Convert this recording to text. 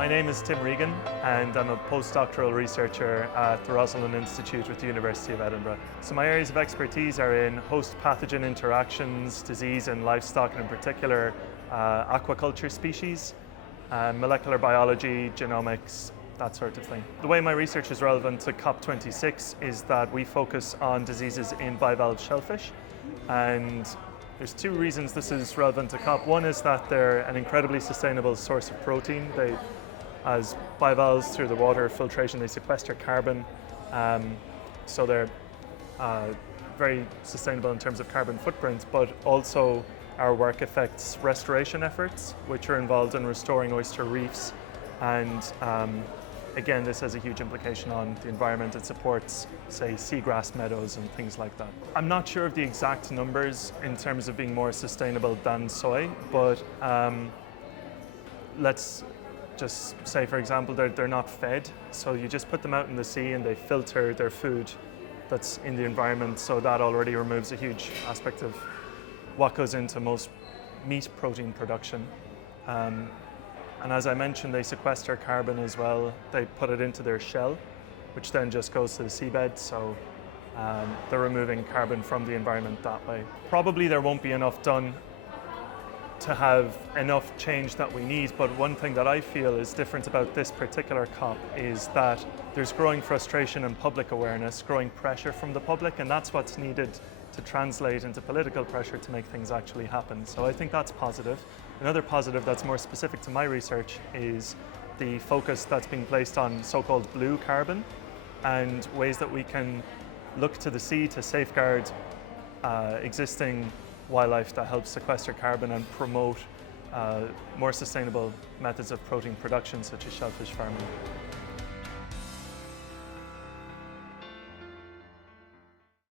My name is Tim Regan and I'm a postdoctoral researcher at the Roslin Institute with the University of Edinburgh. So my areas of expertise are in host pathogen interactions, disease and livestock, and in particular aquaculture species, molecular biology, genomics, that sort of thing. The way my research is relevant to COP26 is that we focus on diseases in bivalve shellfish, and there's two reasons this is relevant to COP. One is that they're an incredibly sustainable source of protein. As bivalves through the water filtration, they sequester carbon, so they're very sustainable in terms of carbon footprint, but also our work affects restoration efforts, which are involved in restoring oyster reefs, and again, this has a huge implication on the environment. It supports, say, seagrass meadows and things like that. I'm not sure of the exact numbers in terms of being more sustainable than soy, but let's just say, for example, they're not fed. So you just put them out in the sea and they filter their food that's in the environment. So that already removes a huge aspect of what goes into most meat protein production. And as I mentioned, they sequester carbon as well. They put it into their shell, which then just goes to the seabed. So they're removing carbon from the environment that way. Probably there won't be enough done to have enough change that we need, but one thing that I feel is different about this particular COP is that there's growing frustration and public awareness, growing pressure from the public, and that's what's needed to translate into political pressure to make things actually happen. So I think that's positive. Another positive that's more specific to my research is the focus that's being placed on so-called blue carbon and ways that we can look to the sea to safeguard existing wildlife that helps sequester carbon and promote more sustainable methods of protein production, such as shellfish farming.